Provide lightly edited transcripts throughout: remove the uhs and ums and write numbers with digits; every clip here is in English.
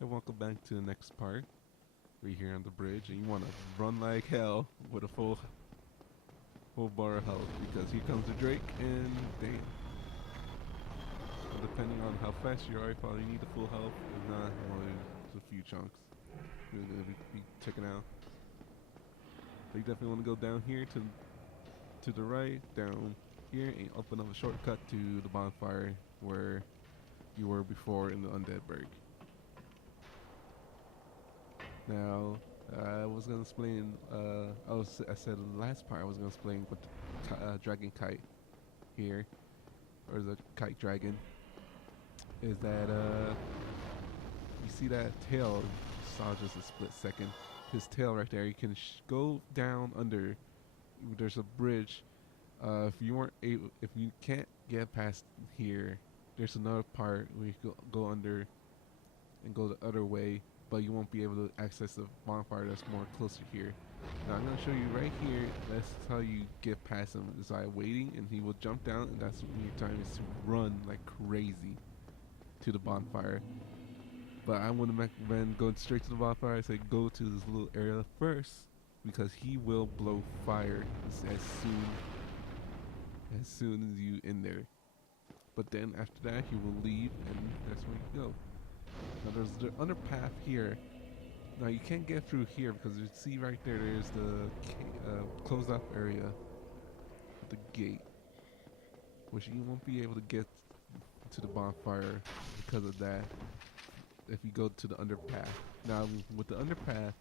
Hey, welcome back to the next part. We're here on the bridge, and you want to run like hell with a full bar of health because here comes the Drake, and damn. Depending on how fast you are, you probably need the full health. If not, well, there's a few chunks you're gonna be checking out. But you definitely want to go down here to the right, down here, and open up a shortcut to the bonfire where you were before in the Undead Burg. Now, I was gonna explain. I said in the last part I was gonna explain what the dragon kite here, or the kite dragon, is that you see that tail? Saw just a split second. His tail right there. You can go down under. There's a bridge. If you can't get past here, there's another part where you go under and go the other way, but you won't be able to access the bonfire that's more closer here. Now I'm gonna show you right here. That's how you get past him. Is by waiting, and he will jump down, and that's when your time is to run like crazy to the bonfire. But I wouldn't recommend going straight to the bonfire. I say go to this little area first because he will blow fire as soon as you in there. But then after that, he will leave, and that's where you go. Now there's the underpath here. Now you can't get through here because you see right there. There's the closed off area, with the gate, which you won't be able to get to the bonfire because of that. If you go to the underpath. Now with the underpath,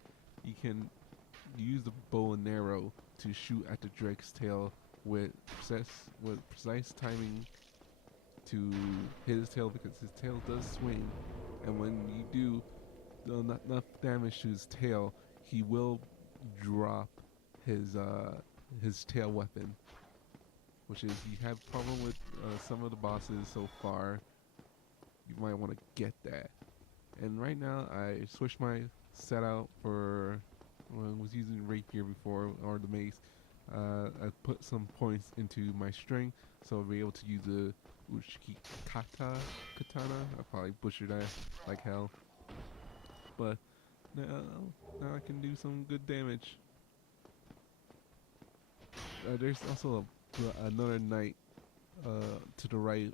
you can use the bow and arrow to shoot at the Drake's tail with precise timing to hit his tail because his tail does swing, and when you do not enough damage to his tail, he will drop his tail weapon. Which is, you have problem with some of the bosses so far, you might want to get that. And right now, I switched my set out for when I was using rapier before or the mace. I put some points into my strength, so I'll be able to use the Ushikata katana. I probably butchered that like hell, but now I can do some good damage. There's also another knight to the right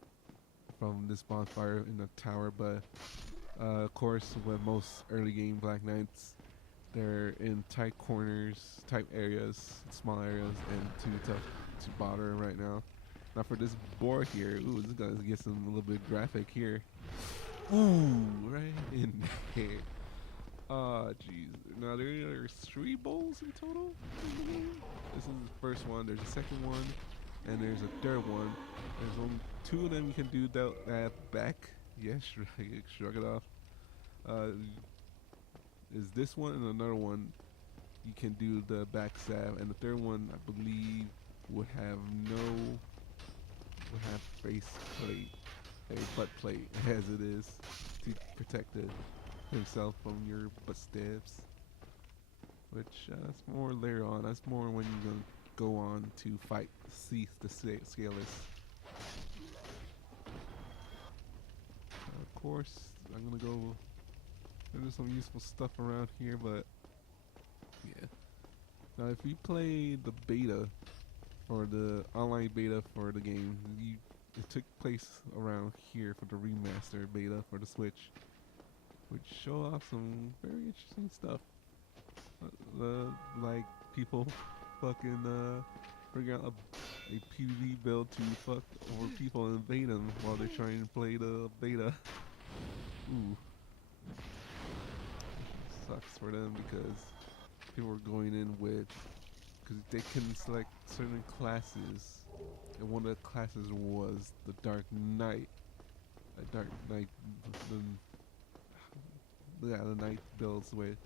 from this bonfire in the tower, but of course, with most early game Black Knights, they're in tight corners, tight areas, small areas, and too tough to bother right now. Now for this boar here, ooh, this gonna get some a little bit graphic here. Ooh, right in there. Ah, jeez. Now there's 3 bowls in total in the game. This is the first one. There's a second one, and there's a third one. There's only 2 of them you can do that back. Yes, shrug it off. Uh, is this one and another one you can do the backstab, and the third one I believe would have face plate, a butt plate as it is to protect himself from your butt stabs. Which that's more later on. That's more when you're gonna go on to fight Cease the Scaleless. Of course, I'm gonna go. There's some useful stuff around here, but yeah. Now, if you play the beta or the online beta for the game, it took place around here for the remaster beta for the Switch, which show off some very interesting stuff. Like people fucking bring out a PvP build to fuck over people and invade them while they're trying to play the beta. Ooh. Sucks for them because people are going in with, because they can select certain classes, and one of the classes was the Dark Knight. A Dark Knight, the Knight builds with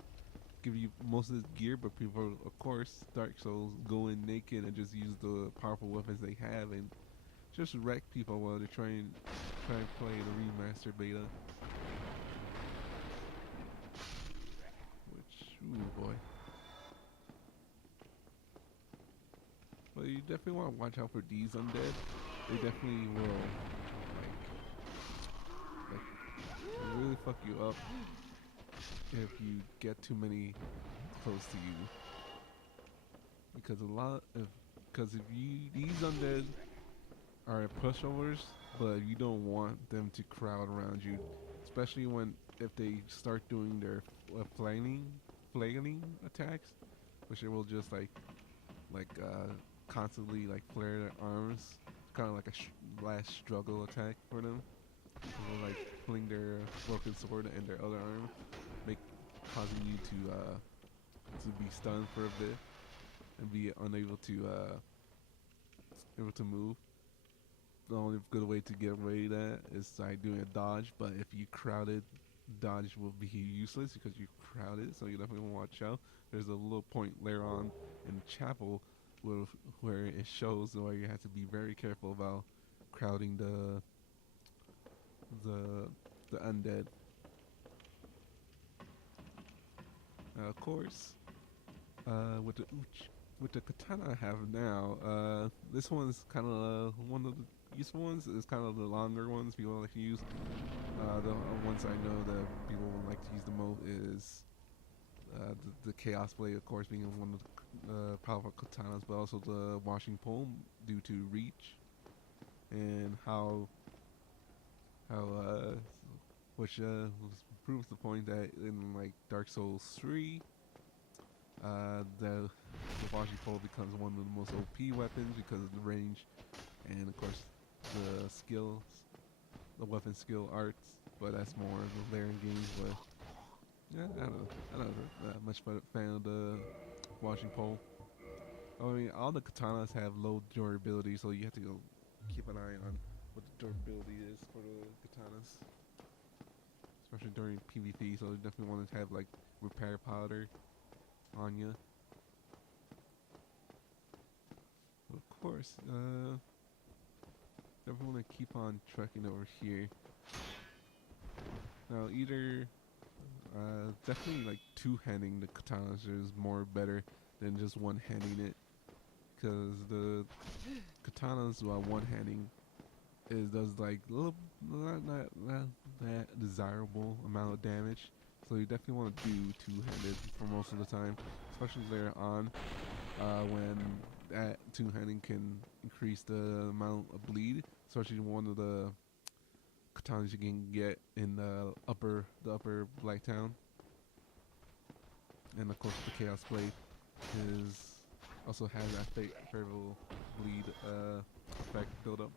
give you most of this gear, but people, of course, Dark Souls go in naked and just use the powerful weapons they have and just wreck people while they're trying to play the remaster beta. Ooh boy. But you definitely want to watch out for these undead. They definitely will like really fuck you up. if you get too many close to you, because if you these undead are pushovers, but you don't want them to crowd around you, especially when if they start doing their flailing attacks, which they will just constantly like flare their arms, kind of like a last struggle attack for them. They will like fling their broken sword and their other arm, make causing you to be stunned for a bit and be unable to able to move. The only good way to get away with that is like doing a dodge, but if you crowded, dodge will be useless because you crowded, so you definitely want to watch out. There's a little point later on in the chapel where it shows where you have to be very careful about crowding the the undead. Of course, with the katana I have now, this one's kind of one of the useful ones. Is kind of the longer ones people like to use. The ones I know that people like to use the most is the Chaos Blade, of course, being one of the powerful katanas, but also the Washing Pole due to reach and how which proves the point that in like Dark Souls 3, the Washing Pole becomes one of the most OP weapons because of the range and of course the skills, the weapon skill arts. But that's more of the layer in games. But yeah, I don't know. I'm not that much fan of the Washing Pole. I mean, all the katanas have low durability, so you have to go keep an eye on what the durability is for the katanas, especially during PvP. So you definitely want to have like repair powder on you. Of course, definitely want to keep on trekking over here. Now, either definitely like two-handing the katanas is more better than just one-handing it, because the katanas while one-handing does like little not that desirable amount of damage. So you definitely want to do two-handed for most of the time, especially later on when that two-handing can increase the amount of bleed, especially one of the katanas you can get in the upper Black Town. And of course the Chaos Blade is also has that favorable bleed effect build up.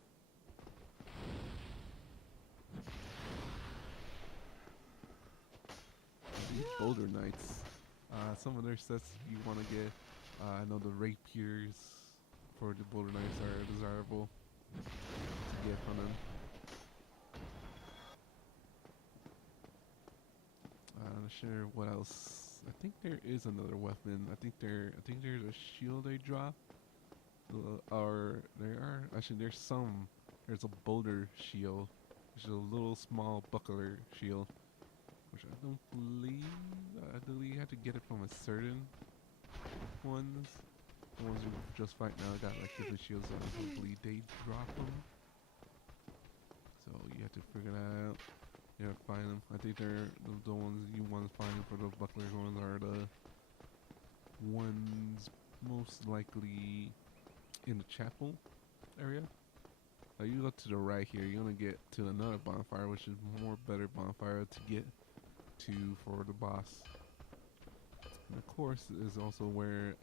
These Boulder Knights, some of their sets you want to get. I know the rapiers for the Boulder Knights are desirable to get from them. I'm not sure what else. I think there is another weapon. I think there's a shield they drop. Or there are actually there's a boulder shield, which is a little small buckler shield, which I don't believe. I believe you have to get it from a certain ones. The ones you just fight now got like different shields that I believe they drop them. So you have to figure that out. You have to find them. I think they're the ones you want to find for those buckler ones are the ones most likely in the chapel area. You go to the right here, you're gonna get to another bonfire, which is more better bonfire to get to for the boss. And of course is also where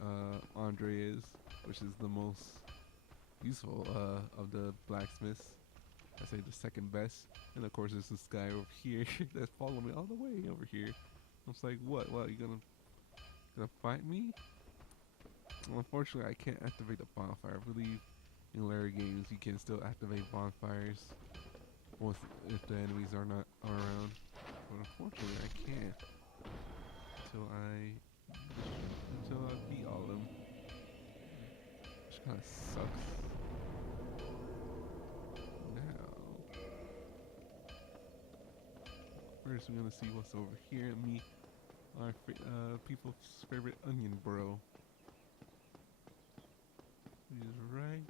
Andre is, which is the most useful of the blacksmiths. I say the second best. And of course there's this guy over here that's following me all the way over here. I was like, what, you gonna fight me? Well, unfortunately I can't activate the bonfire. I believe in later games you can still activate bonfires if the enemies are not around. But unfortunately I can't until I beat all of them. Which kinda sucks. First, we're gonna see what's over here and meet our people's favorite onion bro. He's right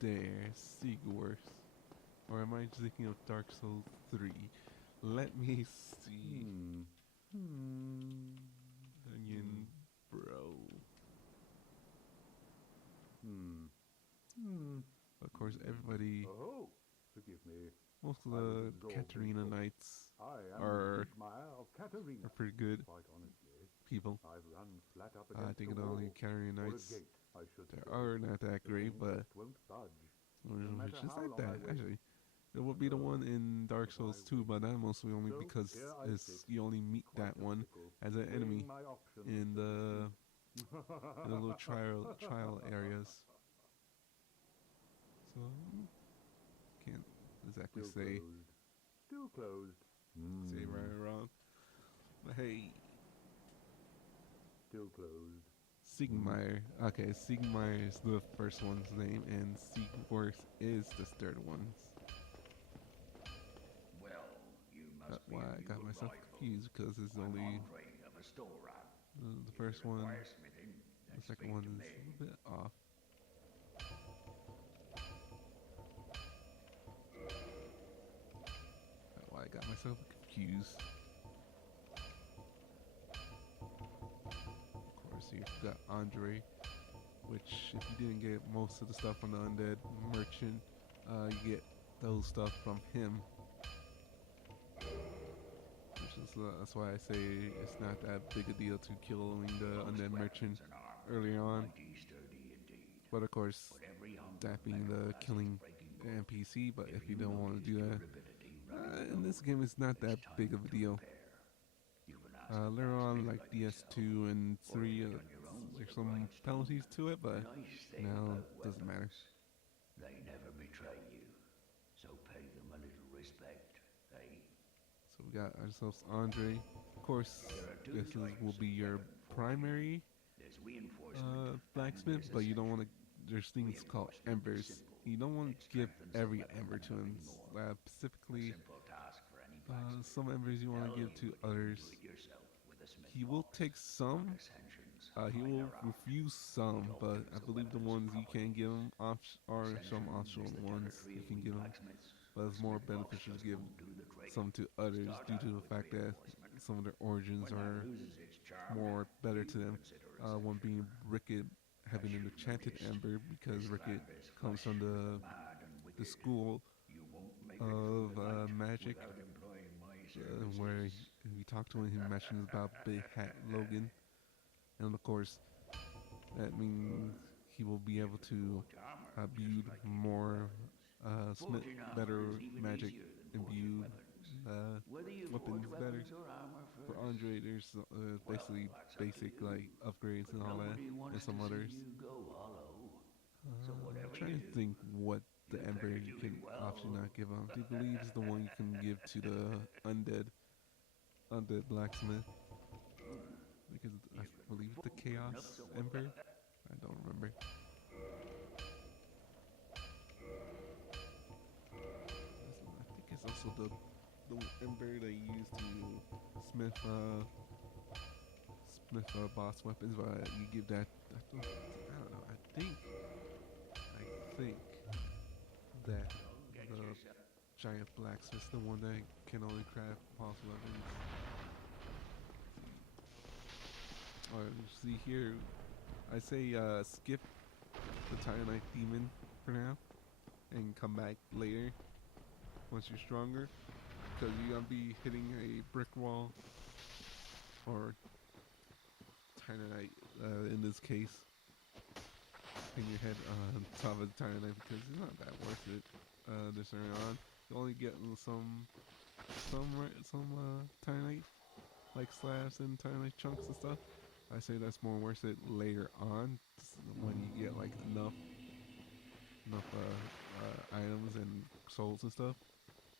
there, Sigurd. Or am I just thinking of Dark Souls 3? Let me see. Buddy. Oh, forgive me. Most of I was the absorbed in Katarina thought. Knights I am are Sigmire of Katarina. are pretty good Quite honestly, people. I've run flat up I against think a the only wall. Katarina Or a Knights gate, I should that say. are not that The great, thing but just won't budge. No which matter is how not long I that wait. actually. It would be the one in Dark But I Souls 2, wait. but that mostly only So because here I sit, it's you only meet quite that a one pickle, as an enemy weighing my options, in so to the speak. little trial areas. So can't exactly Still say closed. Still closed. right or wrong. But hey, Still closed. Siegmeyer. Okay, Siegmeyer is the first one's name, and Siegworth is the third one's. Well, you That's must be why a I got new myself arrival. confused because it's I'm only Andre of Astora. the If first you one. require smithing, then The second speak one to is me. a little bit off. That's why I got myself confused. Of course, you've got Andre, which if you didn't get most of the stuff from the Undead Merchant, you get those stuff from him. Which is that's why I say it's not that big a deal to killing the Most Undead Merchant weapons and armor early are on. mighty sturdy indeed. But of course, But every hunk that of being metal the has its killing breaking the point. NPC. But if you don't want to do that, durability running in low, this game, it's not that it's time big of a to deal. repair. You can ask a Later on, blacksmith like yourself, DS2 and or 3, do it on your own with there's the some right penalties stone. to it, but The nice thing now about it doesn't matter. weapons, they never betray you. So pay them a little respect, eh? So we got ourselves Andre. Of course, There are two this types will of be your weapon forging. primary There's reinforcement blacksmith, and but you don't want to. ascension. There's things called Reinforcement is embers. simple. You don't want It to give strengthens the every weapon ember by to him. nothing more. A Specifically, simple task for any blacksmith. some embers you want Hell, to give you to could even others. do it yourself with a smith He will box. take some. But ascensions, He will finer art. refuse some, It but alters I the believe the weapon's ones you can give him are some Ascension optional is the ones territory you of can we give him. blacksmiths. But it's A more smith box beneficial to just give won't do the trick. some to others Start due to out the with fact that reinforcement. some of their origins When that are loses its charm, more better you to them. consider One ascension. being Ricket having As an you've enchanted noticed, ember because this Ricket land is comes flush from with the mad and the wicked. school You won't make it through of the night magic, without employing my where services. we talked to him, he mentions about Big Hat Logan, and of course that means he will be able to Forge armor, build just like you do more weapons. Forging armor better is even magic easier than forging imbued weapons. Whether you weapons forge better. weapons or armor For first, Andre, there's basically well, that's up to basic you. like upgrades But and all that, nobody and wants some to others. see you go hollow. So I'm whatever trying you to do, think what the you ember better you do can it well. option not give him. I do believe is the one you can give to the undead blacksmith because I believe it's the chaos ember. I don't remember. I think it's also the ember they use to smith boss weapons, but you give that. I don't know. I think that Get the yourself. giant blacksmith's the one that can only craft boss weapons. Alright, see here. I say skip the Titanite demon for now and come back later once you're stronger, because you're gonna be hitting a brick wall or Titanite in this case. Hang your head on top of the Titanite because it's not that worth it. This early on, you only get some Titanite like slabs and Titanite chunks and stuff. I say that's more worth it later on when you get like enough items and souls and stuff.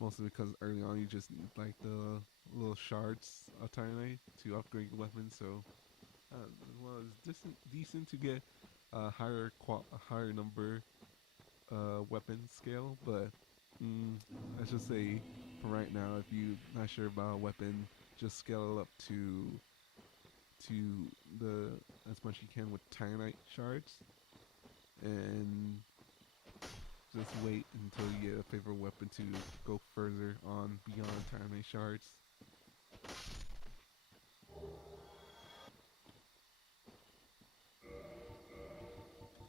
Mostly because early on you just need like the little shards of Titanite to upgrade your weapons. So well, it's decent to get a higher number weapon scale, but let's just say for right now, if you're not sure about a weapon, just scale it up to the as much you can with Titanite shards, and just wait until you get a favorite weapon to go further on beyond Titanite shards.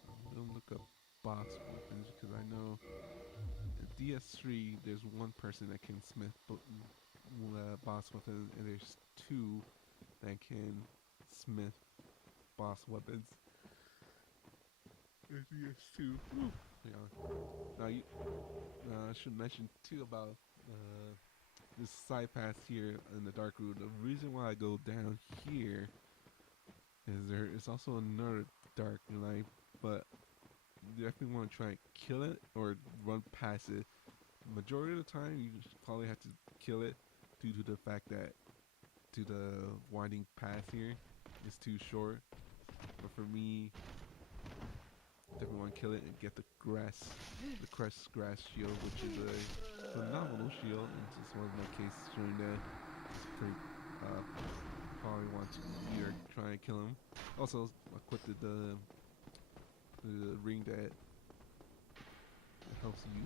I'm gonna look up boss weapons because I know DS3, there's one person that can smith boss weapons, and there's two that can smith boss weapons. There's DS2. Woo. Yeah. Now I should mention too about this side path here in the dark room. The reason why I go down here is there is also another dark light, but you definitely want to try and kill it or run past it. Majority of the time, you probably have to kill it due to the fact that the winding path here is too short. But for me, definitely want to kill it and get the crest grass shield, which is a phenomenal shield. And it's one of my cases during that. Pretty, probably want to either try and kill him. Also, equipped the ring that helps you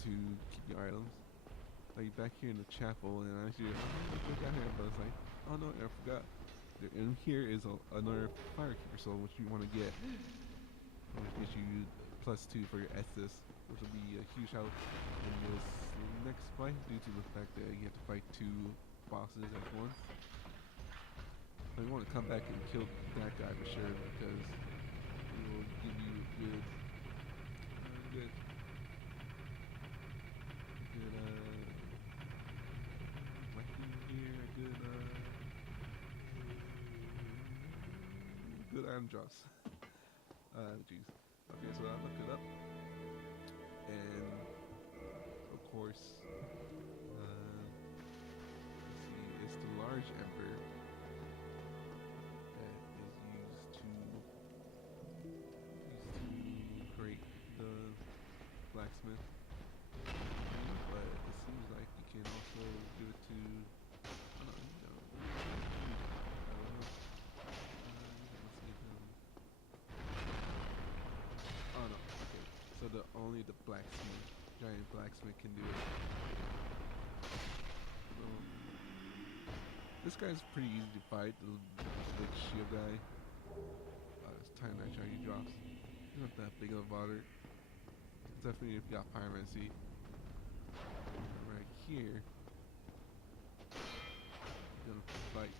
to keep your items. Like back here in the chapel, and I actually I got here, but it's like, oh no, I forgot. In here is another firekeeper soul, which you want to get. Which gives you +2 for your Estus, which will be a huge help in this next fight due to the fact that you have to fight 2 bosses at once. So you want to come back and kill that guy for sure, because it will give you a good weapon here, good item drops. Jeez. Okay, so I looked it up, and of course, let's see, it's the large emperor that is used to create the blacksmith. But it seems like you can also give it to oh no, okay. So only the blacksmith, giant blacksmith can do it. So, this guy's pretty easy to fight, the big shield guy. It's time that he drops. He's not that big of a bother. Definitely if you got pyromancy. Right here, gonna fight.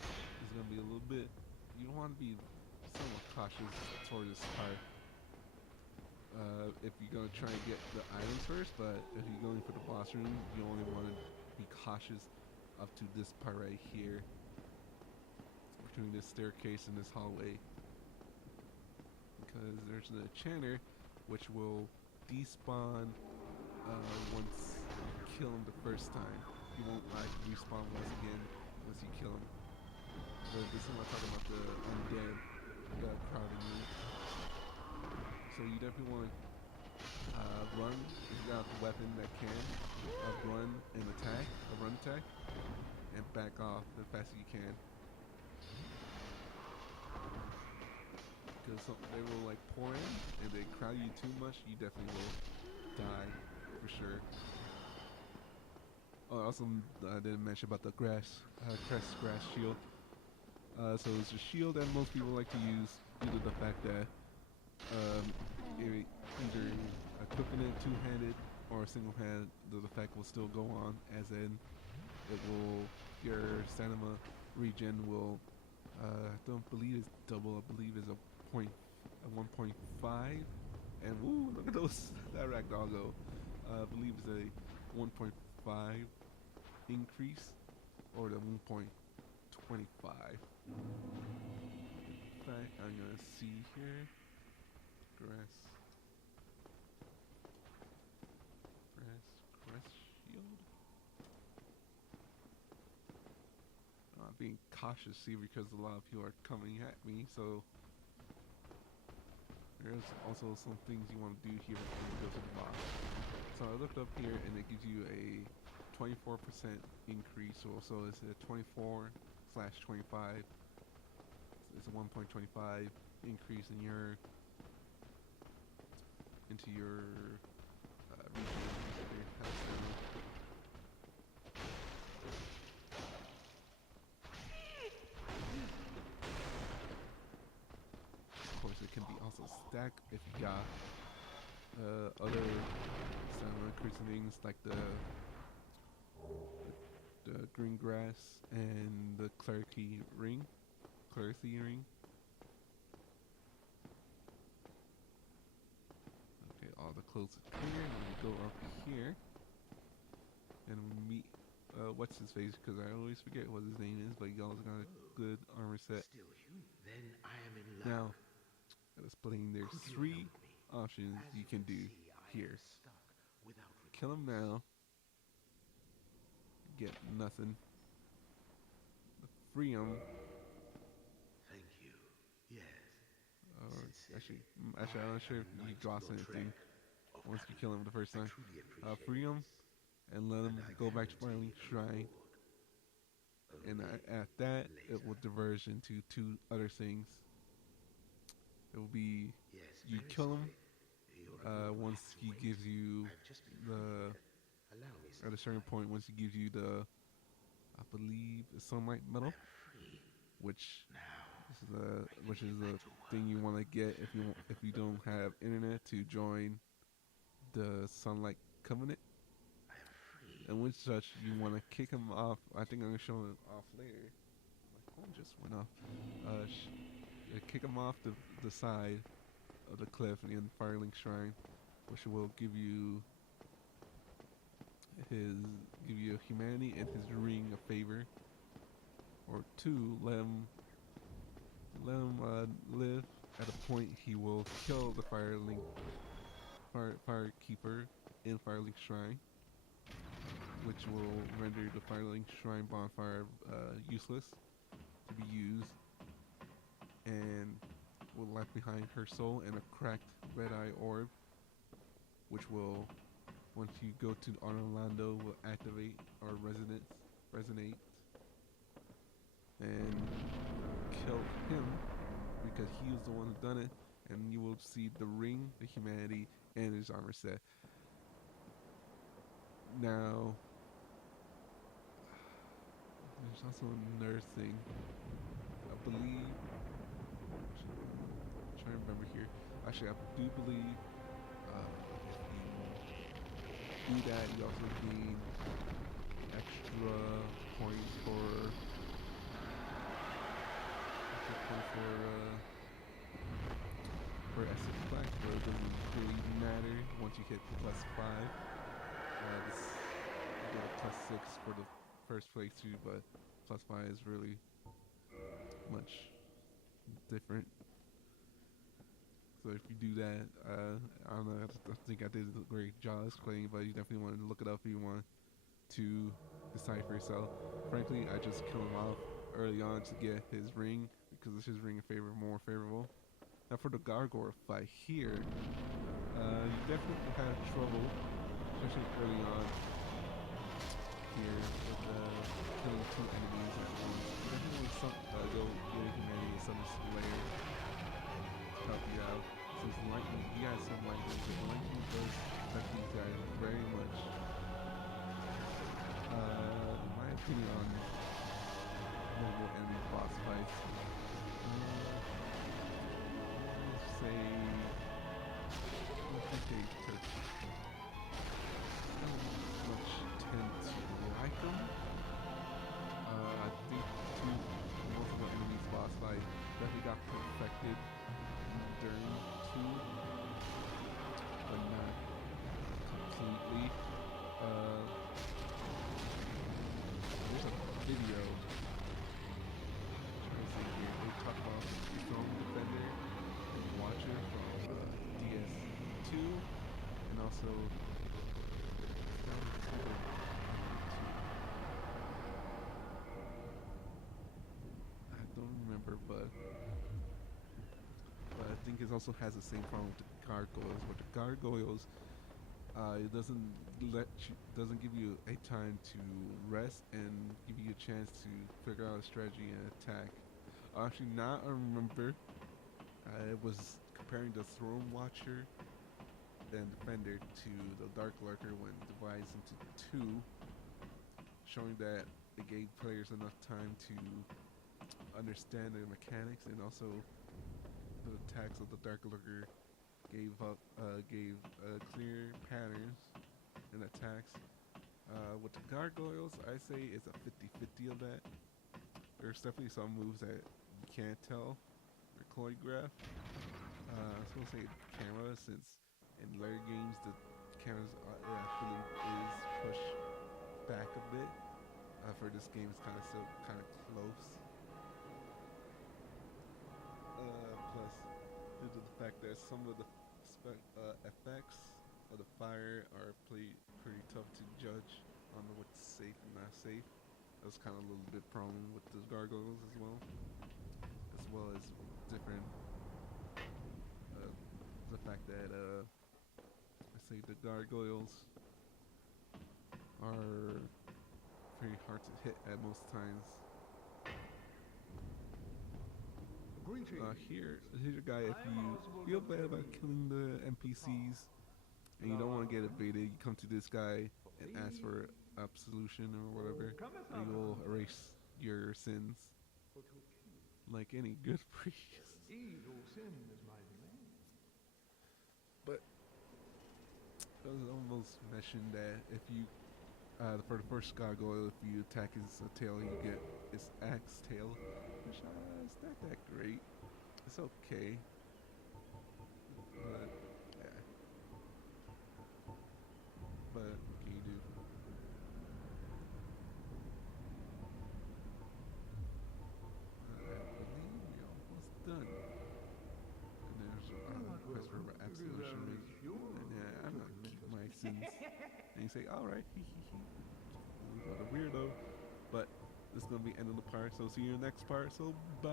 It's gonna be a little bit. You don't want to be somewhat cautious towards this part. If you're gonna try and get the items first, but if you're going for the boss room, you only want to be cautious up to this part right here, between this staircase and this hallway, because there's an enchanter which will despawn once you kill him the first time. He won't like respawn once again once you kill him. But this is what I'm talking about, the undead, the crowded room. So you definitely want to run if you got a weapon that can run and attack, a run attack, and back off as fast as you can. Because they will like pour in, and they crowd you too much, you definitely will die for sure. Oh, also I didn't mention about the crest grass shield. So it's a shield that most people like to use due to the fact that either equipping it two-handed or single-handed, the effect will still go on, as in it will, your stamina regen will, I don't believe it's double, I believe it's a 1.5, and woo, look at those, that ragdoggo, I believe it's a 1.5 increase, or the 1.25. In fact, I'm gonna see here, grass shield. Being cautious, see, because a lot of people are coming at me, so there's also some things you want to do here before you go to the boss. So I looked up here, and it gives you a 24% increase, so it's a 24/25. It's a 1.25 increase in your region. Of course, it can be also stacked if you got other christenings like the green grass and the clericy ring. Okay, all the clothes are clear. We go up here and we meet what's his face, because I always forget what his name is, but he always got a good armor set. Still human. Then I am in luck. Now, explaining, there's Could you three help me? options As you can do see, I am here. stuck without Kill him recourse. now, get nothing. Free him, Thank you. Yes. or Sincerely. actually, I'm not sure if he drops anything once you kill him the first time. Free him and let him go back to Firelink Shrine. And at that, it will diverge into two other things. It will be you kill him once he gives you the at a certain point. Once he gives you the, I believe, it's sunlight metal, which is the thing you want to get if you don't have internet to join the Sunlight Covenant. And with such, you want to kick him off. I think I'm gonna show him off later. My phone just went off. Kick him off the side of the cliff in Firelink Shrine, which will give you humanity and his ring of favor. Or two, let him live. At a point, he will kill the Firekeeper in Firelink Shrine, which will render the Firelink Shrine bonfire useless to be used, and will left behind her soul and a cracked red-eye orb, which will, once you go to Orlando, will activate or resonate, and kill him because he was the one who done it, and you will see the ring, the humanity, and his armor set. Now, there's also another thing. I believe. I'm trying to remember here. Actually, I do believe if you do that, you also gain extra points for Essence Black, where it doesn't really matter once you hit +5. You get a +6 for the first playthrough, but +5 is really much different. So if you do that, I don't know, I think I did a great job explaining, but you definitely want to look it up if you want to decide for yourself. Frankly, I just killed him off early on to get his ring, because his ring is more favorable. Now for the gargoyle fight here, you definitely have trouble, especially early on here with killing two enemies at once. You definitely want to go get humanity and some slayer to help you out. Since lightning, you got some lightning, but lightning does affect these guys very much. In my opinion on mobile enemy boss fights, say, I think they took not much tend to like them. I think most of the enemies boss fight definitely got perfected during 2, but not completely. There's a video. They talk about the Storm Defender and Watcher from DS2, and also I don't remember, but I think it also has the same problem with the gargoyles. But the gargoyles, it doesn't give you a time to rest and give you a chance to figure out a strategy and attack. Actually, now I remember, it was comparing the Throne Watcher and Defender to the Dark Lurker when divided into 2, showing that it gave players enough time to understand the mechanics and also the attacks of the Dark Lurker gave clear patterns and attacks. With the gargoyles, I say it's a 50-50 of that. There's definitely some moves that you can't tell or choreograph. I was gonna say camera, since in later games the cameras actually is pushed back a bit. For this game, it's still kind of close. Plus, due to the fact that some of the effects of the fire are pretty tough to judge on what's safe and not safe. That was kind of a little bit problem with the gargoyles as well as different. The fact that I say the gargoyles are very hard to hit at most times. Here's a guy. If you feel bad about killing the NPCs and you don't want to get evaded, you come to this guy and ask for absolution or whatever, and he will erase your sins like any good priest. But I was almost mentioned that if you for the first gargoyle, if you attack his tail, you get his axe tail, which is not that great. It's okay, but yeah. But what can you do? I believe we're almost done. And there's quest for absolution. And yeah, I'm not keep my sins. And you say, alright, what a weirdo. But this is going to be the end of the part, so see you in the next part, so bye.